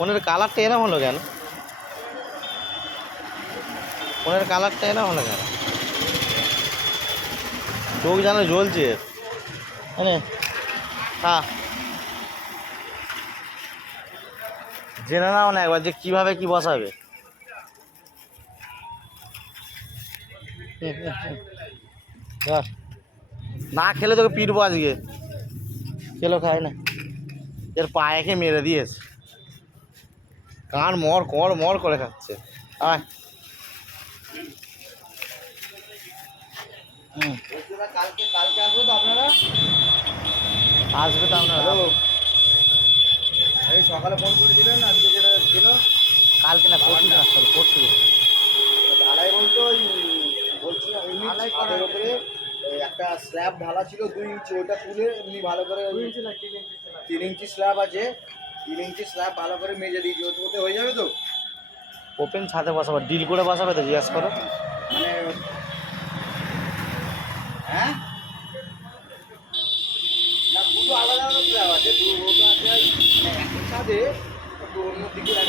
ফোনের কালারটা এরকম হলো কেন? ফোনের কালারটা এরকম হলো কেন? চোখ যেন জ্বলছে। মানে হ্যাঁ, জেনে নাও না একবার যে কীভাবে কী বসাবে। না খেলে তোকে পিটবো আজকে। খেলো খায় না, এর পায়েকে মেরে দিয়েছে, কান মর কর মর করে খাচ্ছে। আয় কালকে কালকে আসবো তো আপনারা? আসবে তো আপনারা। এই সকালে ফোন করে দিলেন না, আজকে যেটা ছিল কালকে না পরশু দিন আসতে হবে, পরশু। ঢালাই বলতো ওই বলছিলাম এমনি ছাদের উপরে একটা স্ল্যাব ঢালা ছিল 2 ইঞ্চি, ওটা তুলে এমনি ভালো করে 3 ইঞ্চি স্ল্যাব আছে, 3 ইঞ্চি স্ল্যাব ভালো করে মেজে দিয়েছি, ওতে হয়ে যাবে তো? ওপেন ছাদে বসাবো, ডিল করে বসাবে তো, জিজ্ঞাসা করো। মানে হ্যাঁ না, দুটো আলাদা আলাদা স্ল্যাব আছে, ওটা আছে মানে একই ছাদে একটু অন্য দিকে হয়ে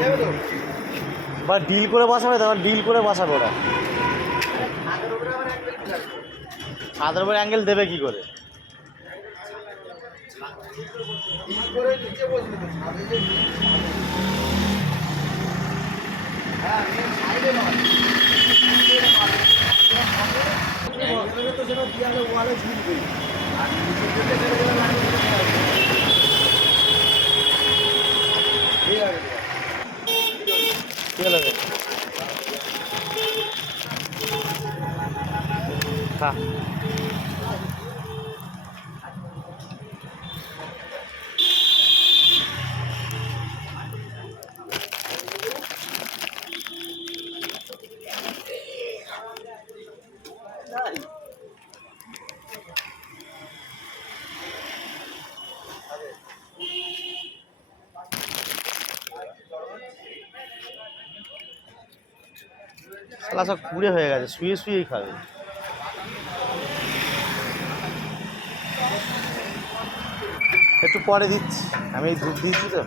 যাবে তো? বা ডিল করে বসাবে তো, ডিল করে বসাবে ওরা। ছাদের উপরে আবার অ্যাঙ্গেল কি লাগবে? ছাদের উপরে অ্যাঙ্গেল দেবে কি করে? ডিল করে নিচে বসবে তো, ছাদে যে হ্যাঁ মেন সাইডে নয়, তো সেটা দেওয়ালে ওয়ালে ঝুলবে আর নিচের দিকে সেটা লাগবে। ঠিক আছে ঠিক আছে, খা। শালা সব কুড়ে হয়ে গেছে, শুয়ে শুয়েই খাবে। একটু পরে দিচ্ছি, আমি দুধ দিয়েছি তো।